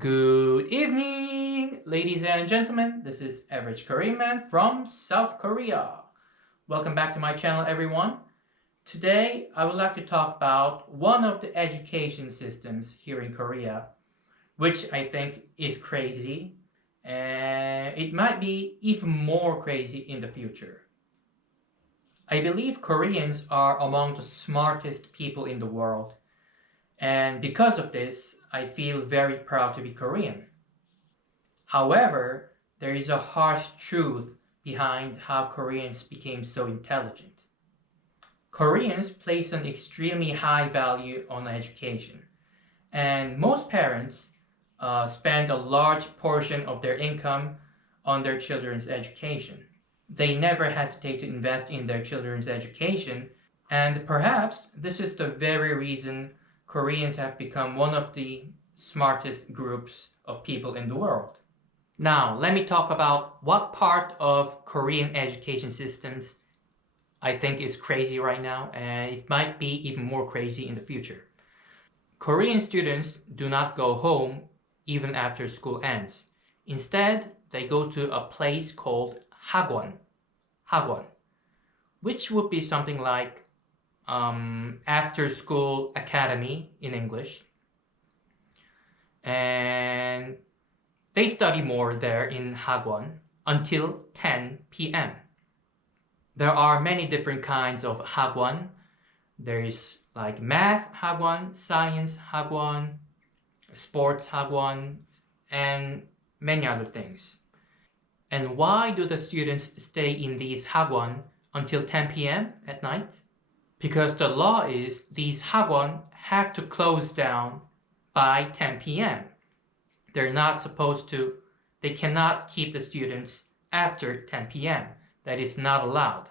Good evening, ladies and gentlemen. This is Average Korean Man from South Korea. Welcome back to my channel, everyone. Today, I would like to talk about one of the education systems here in Korea, which I think is crazy, and it might be even more crazy in the future. I believe Koreans are among the smartest people in the world, and because of this, I feel very proud to be Korean. However, there is a harsh truth behind how Koreans became so intelligent. Koreans place an extremely high value on education, and most parents spend a large portion of their income on their children's education. They never hesitate to invest in their children's education, and perhaps this is the very reason Koreans have become one of the smartest groups of people in the world. Now, let me talk about what part of Korean education systems I think is crazy right now, and it might be even more crazy in the future. Korean students do not go home even after school ends. Instead, they go to a place called hagwon, which would be something like after school academy in English. And they study more there in hagwon until 10 p.m. There are many different kinds of hagwon. There is like math hagwon, science hagwon, sports hagwon, and many other things. And why do the students stay in these hagwon until 10 p.m. at night? Because the law is these hagwon have to close down by 10 p.m. They're not supposed to, they cannot keep the students after 10 p.m. That is not allowed.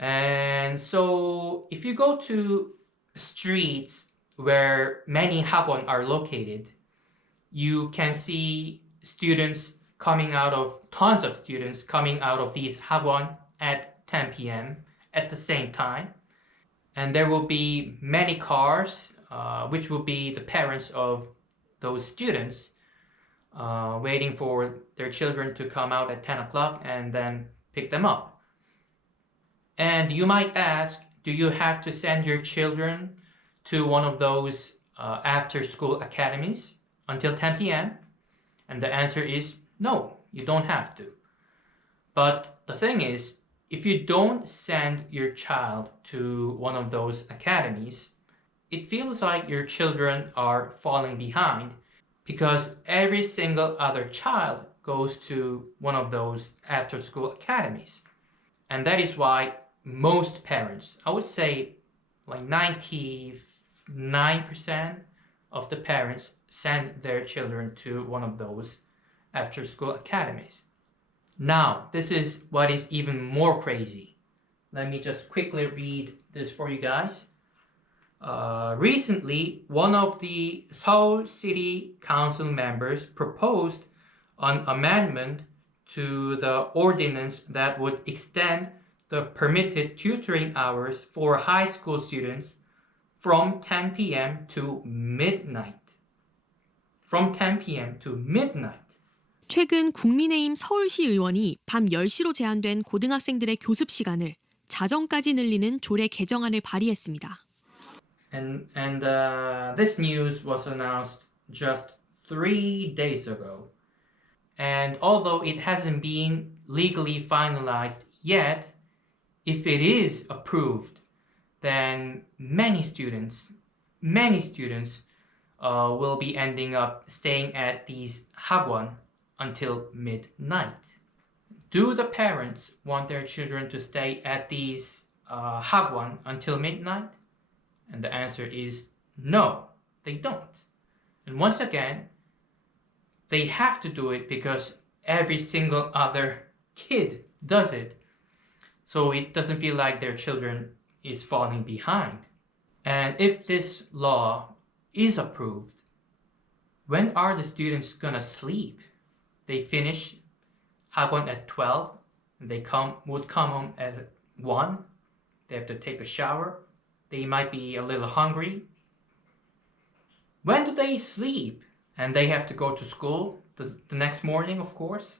And so if you go to streets where many hagwon are located, you can see tons of students coming out of these hagwon at 10 p.m. at the same time. And there will be many cars, which will be the parents of those students waiting for their children to come out at 10 o'clock and then pick them up. And you might ask, do you have to send your children to one of those after-school academies until 10 p.m.? And the answer is no, you don't have to. But the thing is, if you don't send your child to one of those academies, it feels like your children are falling behind because every single other child goes to one of those after-school academies. And that is why most parents, I would say like 99% of the parents send their children to one of those after-school academies. Now, this is what is even more crazy. Let me just quickly read this for you guys. Recently, one of the Seoul City Council members proposed an amendment to the ordinance that would extend the permitted tutoring hours for high school students from 10 p.m. to midnight. From 10 p.m. to midnight. 최근 국민의힘 서울시 의원이 밤 10시로 제한된 고등학생들의 교습 시간을 자정까지 늘리는 조례 개정안을 발의했습니다. And this news was announced just 3 days ago. And although it hasn't been legally finalized yet, if it is approved, then many students will be ending up staying at these hagwon until midnight. Do the parents want their children to stay at these hagwon until midnight? And the answer is no, they don't. And once again, they have to do it because every single other kid does it. So it doesn't feel like their children is falling behind. And if this law is approved, when are the students gonna sleep? They finish hagwon at 12, and they would come home at 1. They have to take a shower. They might be a little hungry. When do they sleep? and they have to go to school the next morning, of course.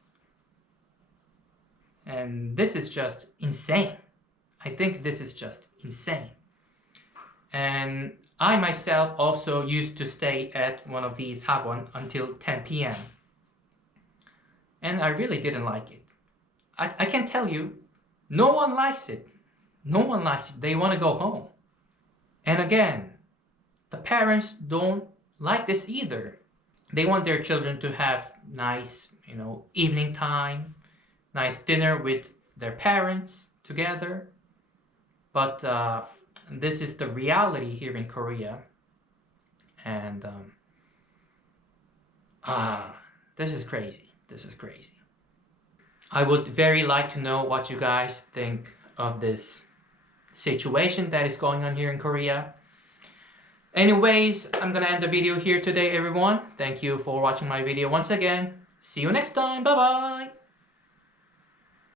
And this is just insane. I think this is just insane. And I myself also used to stay at one of these hagwons until 10 p.m. And I really didn't like it. I can tell you, no one likes it. No one likes it. They want to go home. And again, the parents don't like this either. They want their children to have nice, evening time, nice dinner with their parents together. But this is the reality here in Korea. And this is crazy. This is crazy. I would very like to know what you guys think of this situation that is going on here in Korea. Anyways, I'm gonna end the video here today, everyone. Thank you for watching my video once again. See you next time. Bye bye.